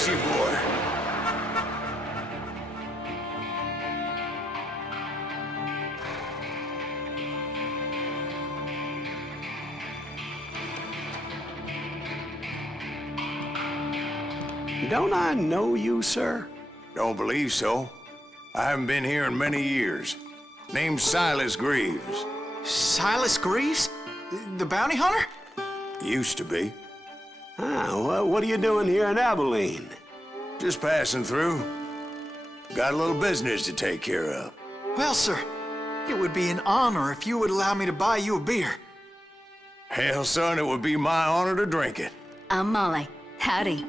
Easy, boy. Don't I know you, sir? Don't believe so. I haven't been here in many years. Name's Silas Greaves. Silas Greaves? The bounty hunter? Used to be. Ah, well, what are you doing here in Abilene? Just passing through. Got a little business to take care of. Well, sir, it would be an honor if you would allow me to buy you a beer. Hell, son, it would be my honor to drink it. I'm Molly. Howdy.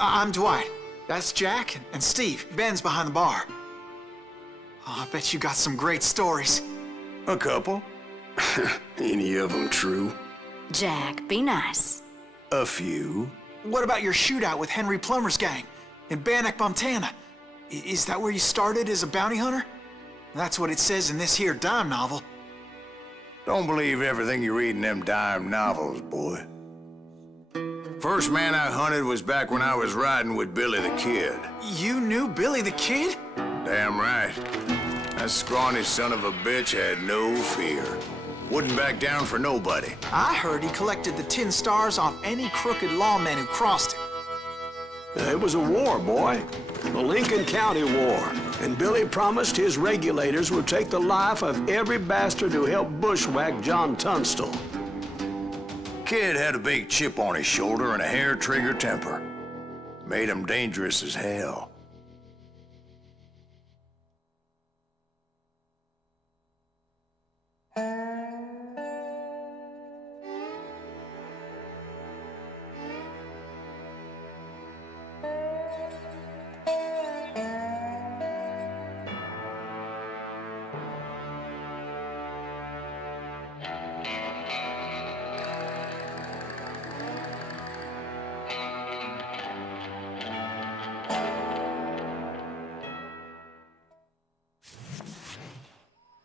I'm Dwight. That's Jack and Steve. Ben's behind the bar. Oh, I bet you got some great stories. A couple. Any of them true? Jack, be nice. A few. What about your shootout with Henry Plummer's gang in Bannock, Montana? Is that where you started as a bounty hunter? That's what it says in this here dime novel. Don't believe everything you read in them dime novels, boy. First man I hunted was back when I was riding with Billy the Kid. You knew Billy the Kid? Damn right. That scrawny son of a bitch had no fear. Wouldn't back down for nobody. I heard he collected the 10 stars off any crooked lawman who crossed him. It was a war, boy. The Lincoln County War. And Billy promised his regulators would take the life of every bastard who helped bushwhack John Tunstall. Kid had a big chip on his shoulder and a hair-trigger temper. Made him dangerous as hell.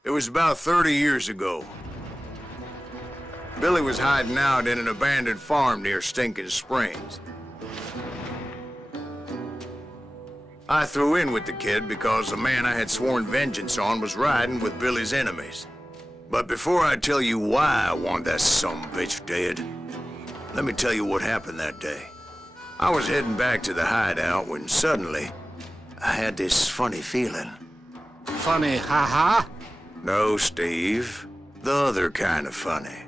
It was about 30 years ago. Billy was hiding out in an abandoned farm near Stinking Springs. I threw in with the kid because the man I had sworn vengeance on was riding with Billy's enemies. But before I tell you why I want that sumbitch dead, let me tell you what happened that day. I was heading back to the hideout when suddenly I had this funny feeling. Funny, ha-ha? No, Steve. The other kind of funny.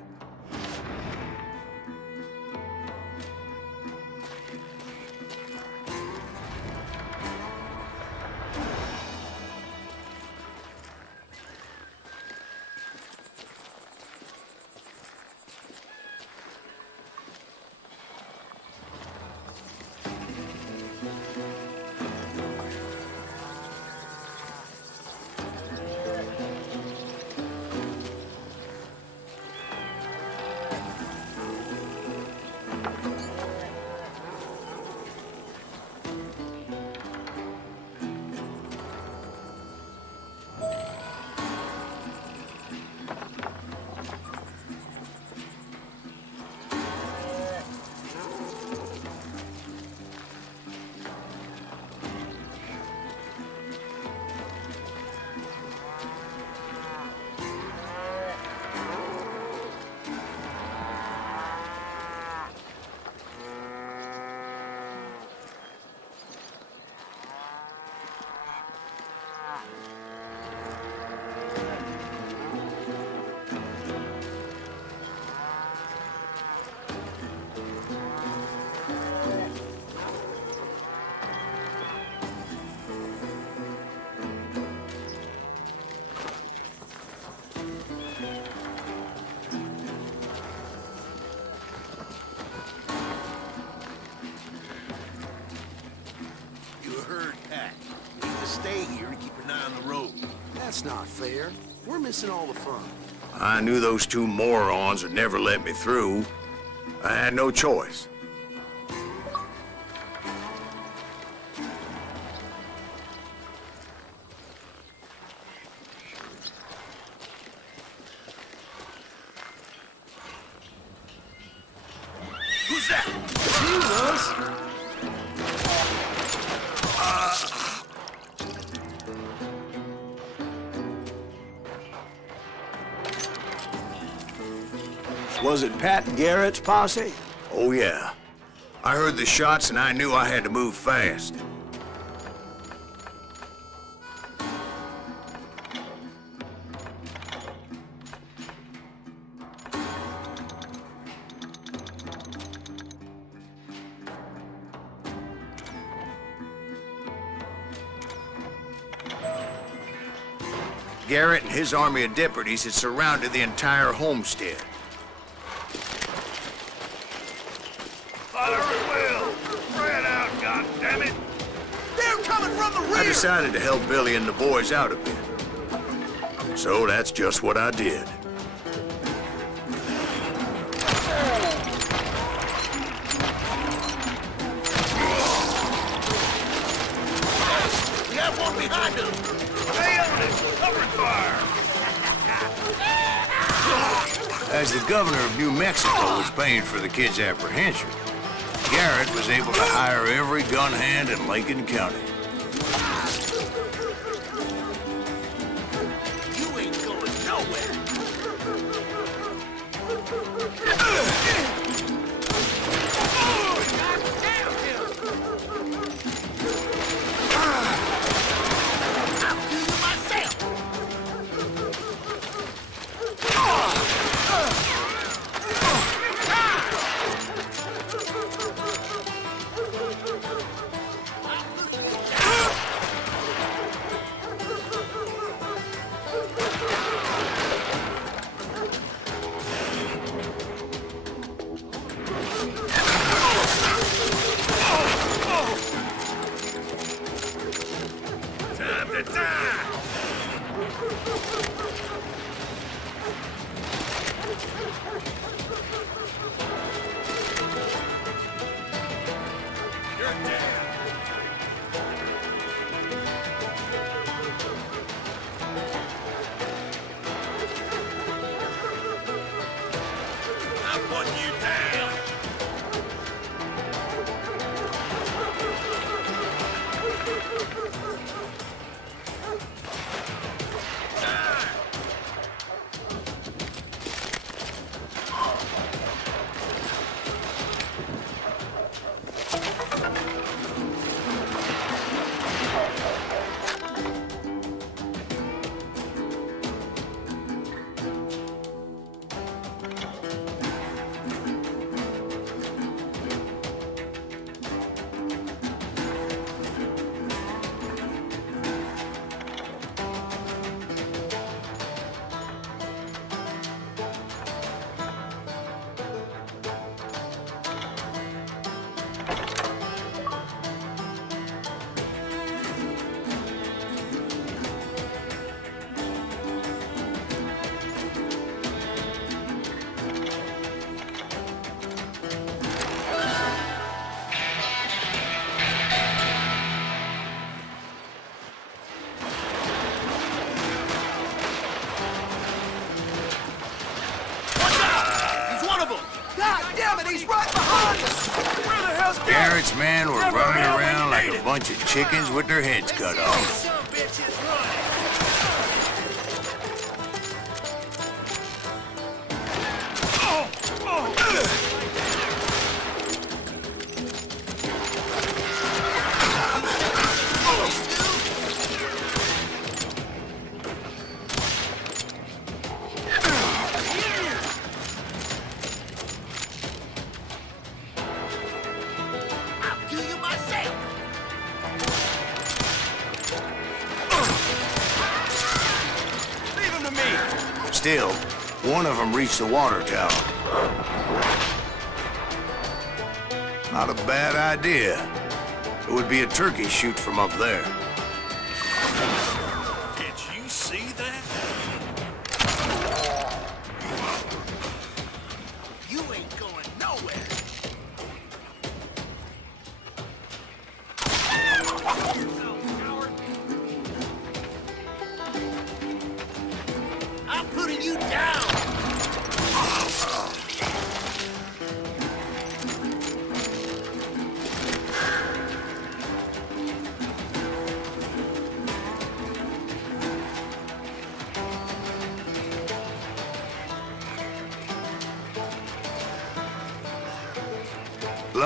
Stay here to keep an eye on the road. That's not fair. We're missing all the fun. I knew those two morons would never let me through. I had no choice. Who's that? He was. Was it Pat Garrett's posse? Oh, yeah. I heard the shots and I knew I had to move fast. Garrett and his army of deputies had surrounded the entire homestead. Fire at will! Spread out, goddammit! They're coming from the rear! I decided to help Billy and the boys out a bit. So that's just what I did. We have one behind us! Stay on it! Cover fire! As the governor of New Mexico was paying for the kids' apprehension, Garrett was able to hire every gun hand in Lincoln County. You ain't going nowhere! I'll do you myself! Time to die! You're dead! I'm putting you down! Garrett's men were running around like a bunch of chickens with their heads cut off. Still, one of them reached the water tower. Not a bad idea. It would be a turkey shoot from up there. Did you see that? You ain't going nowhere. I'm putting you down.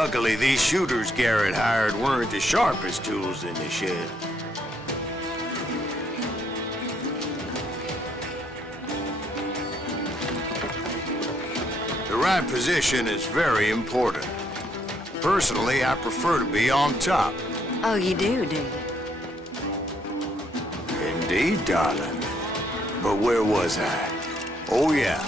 Luckily, these shooters Garrett hired weren't the sharpest tools in the shed. The right position is very important. Personally, I prefer to be on top. Oh, you do you? Indeed, darling. But where was I? Oh, yeah.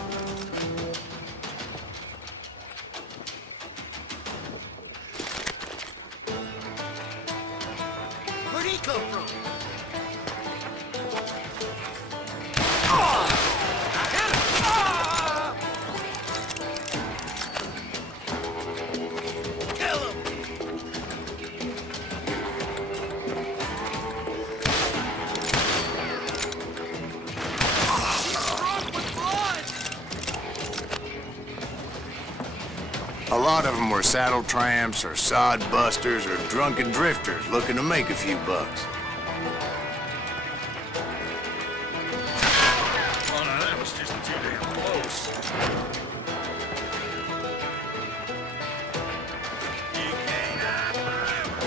Where'd he come from? Kill him! A lot of them were saddle tramps or sod busters or drunken drifters looking to make a few bucks. Oh, no, that was just too damn close. You can't hide forever.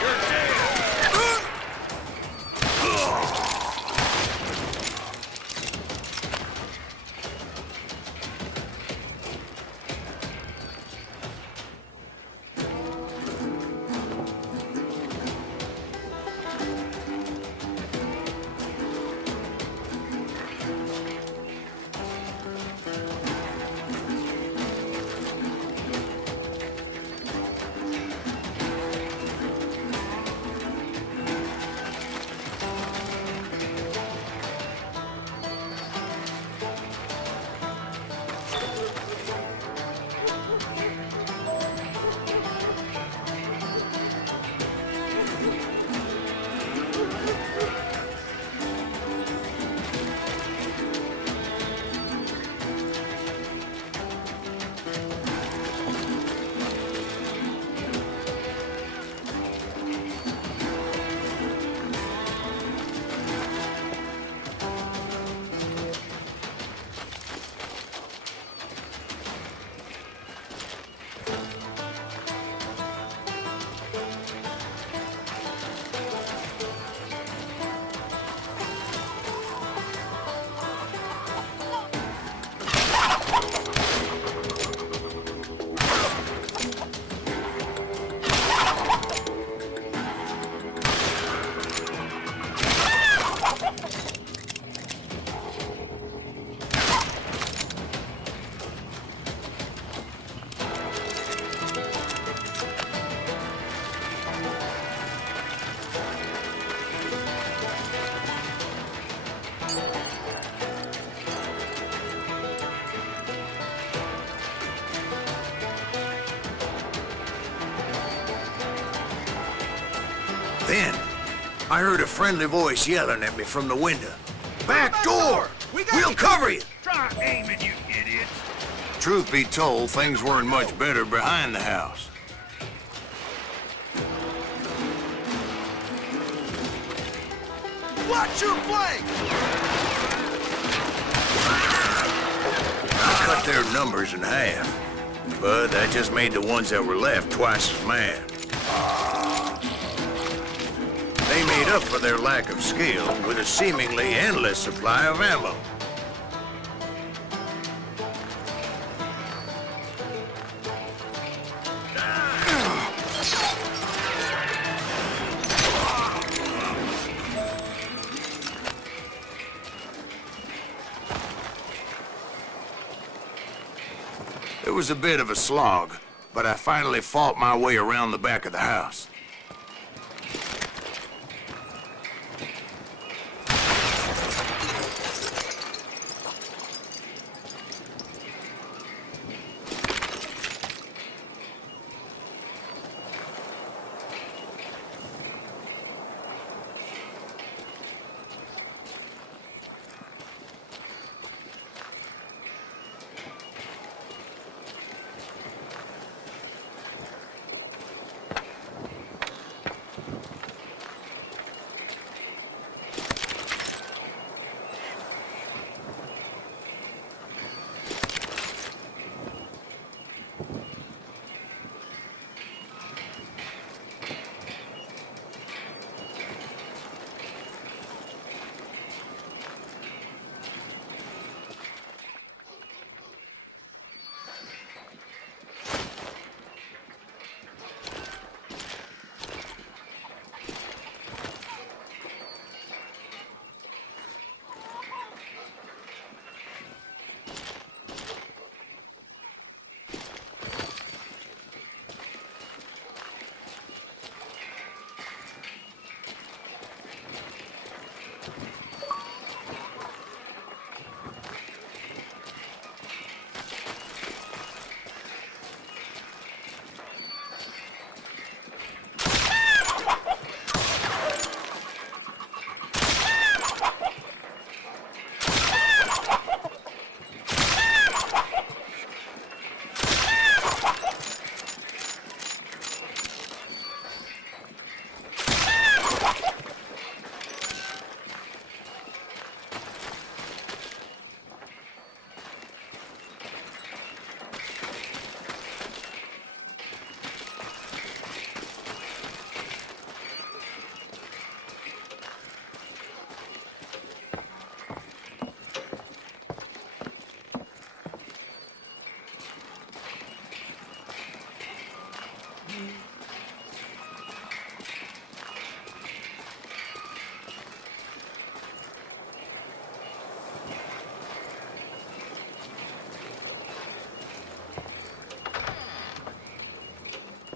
You're dead. Then, I heard a friendly voice yelling at me from the window. Back door! We'll cover you! Try aiming, you idiots! Truth be told, things weren't much better behind the house. Watch your flank! I cut their numbers in half, but that just made the ones that were left twice as mad. They made up for their lack of skill with a seemingly endless supply of ammo. It was a bit of a slog, but I finally fought my way around the back of the house.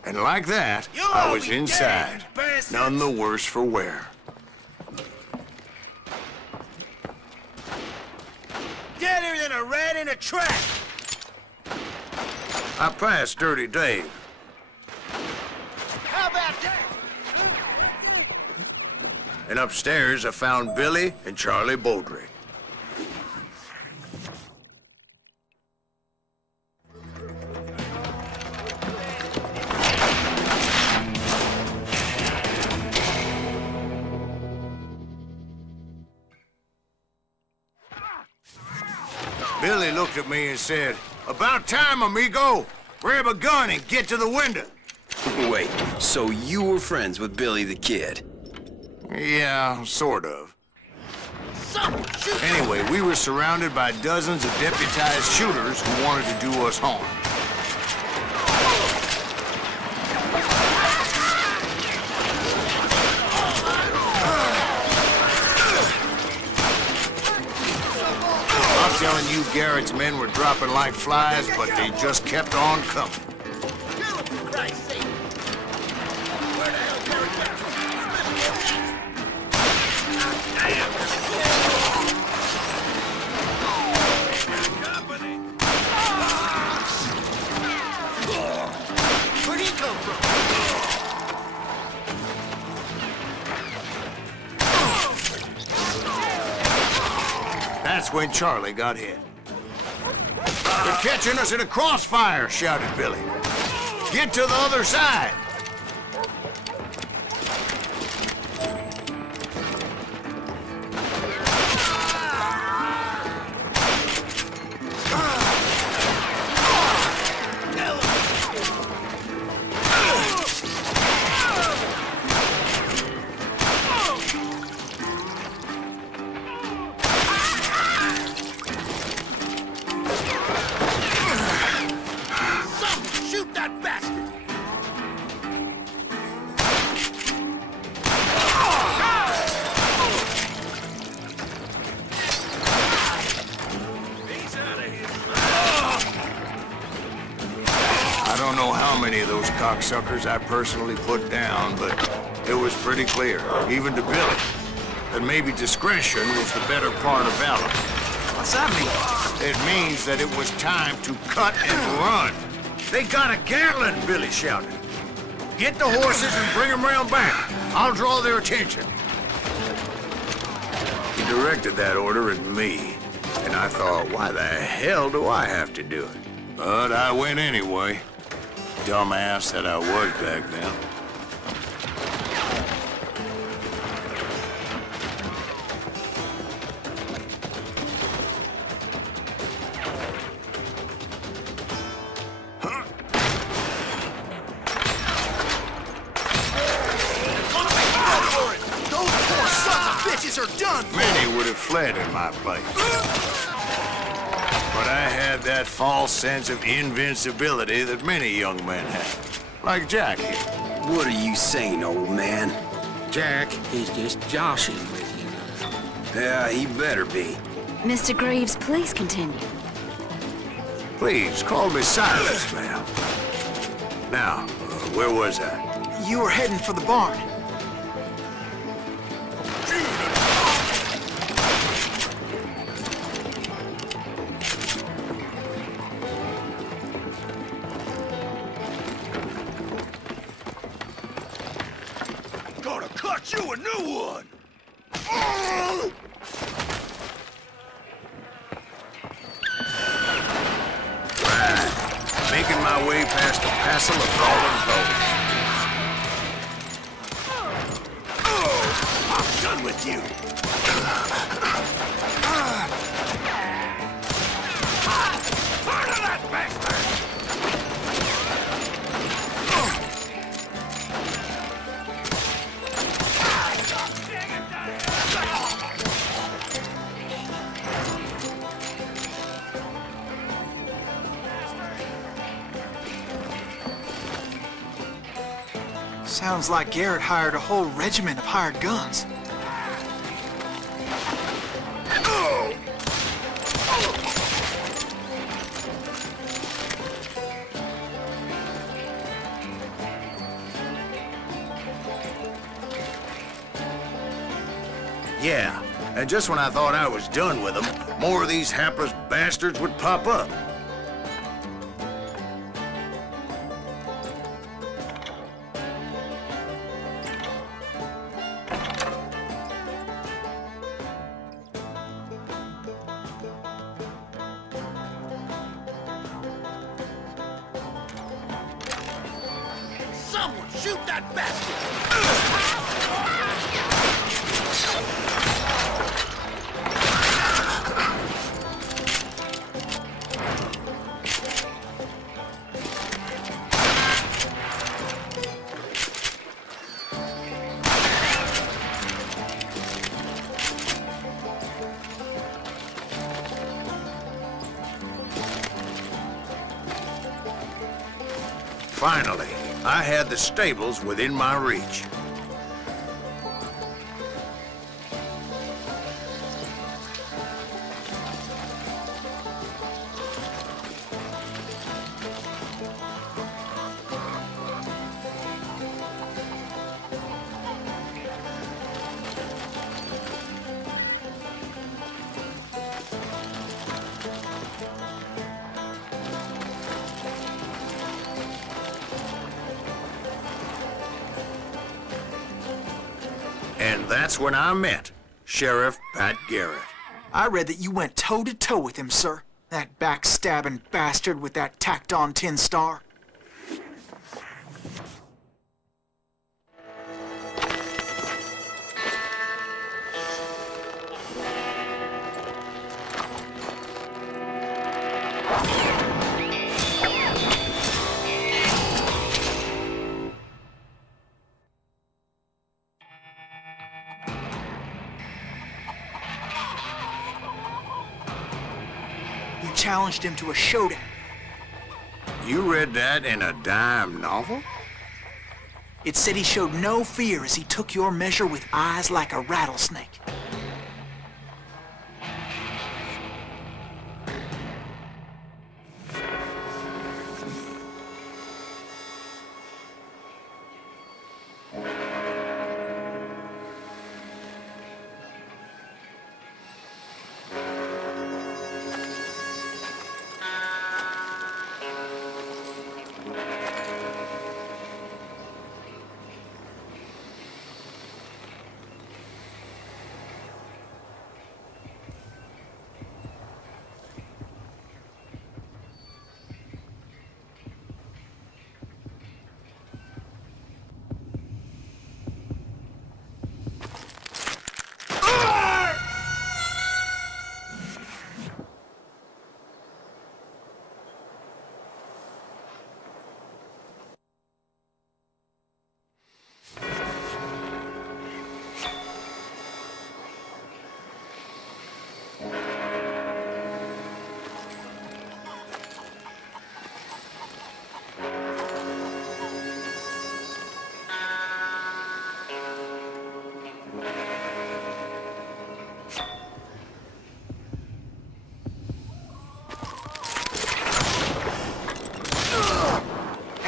And like that, I was inside, none the worse for wear. Deader than a rat in a trap! I passed Dirty Dave. How about that? And upstairs, I found Billy and Charlie Beaudry. Billy looked at me and said, "About time, amigo. Grab a gun and get to the window." Wait, so you were friends with Billy the Kid? Yeah, sort of. Anyway, we were surrounded by dozens of deputized shooters who wanted to do us harm. I'm telling you, Garrett's men were dropping like flies, but they just kept on coming. Where'd he come from? That's when Charlie got hit. "They're catching us in a crossfire," shouted Billy. "Get to the other side." Shoot that bastard! He's out of here. I don't know how many of those cocksuckers I personally put down, but it was pretty clear, even to Billy, that maybe discretion was the better part of valor. What's that mean? It means that it was time to cut and run. "They got a Gatling," Billy shouted. "Get the horses and bring them round back. I'll draw their attention." He directed that order at me, and I thought, why the hell do I have to do it? But I went anyway. Dumbass that I was back then. Those poor sons of bitches are done for! Many would have fled in my place. But I had that false sense of invincibility that many young men have. Like Jack here. What are you saying, old man? Jack, he's just joshing with you. Yeah, he better be. Mr. Greaves, please continue. Please, call me Silas, ma'am. Now, where was I? You were heading for the barn. Gonna cut you a new one! Making my way past a passel of fallen foes. I'm done with you! Part of that bastard! Sounds like Garrett hired a whole regiment of hired guns. Yeah, and just when I thought I was done with them, more of these hapless bastards would pop up. Someone shoot that bastard! Finally, I had the stables within my reach. And that's when I met Sheriff Pat Garrett. I read that you went toe-to-toe with him, sir. That backstabbing bastard with that tacked-on tin star. You challenged him to a showdown. You read that in a dime novel? It said he showed no fear as he took your measure with eyes like a rattlesnake.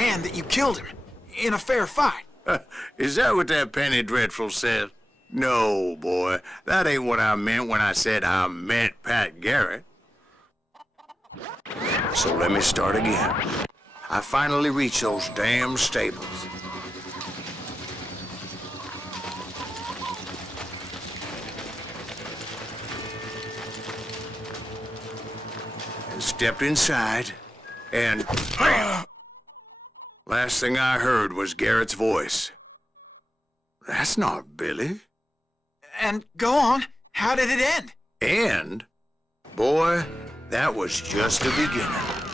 And that you killed him in a fair fight. Is that what that penny dreadful says? No, boy. That ain't what I meant when I said I met Pat Garrett. So let me start again. I finally reached those damn stables. And stepped inside, and... Last thing I heard was Garrett's voice. That's not Billy. And go on, how did it end? And, boy, that was just the beginning.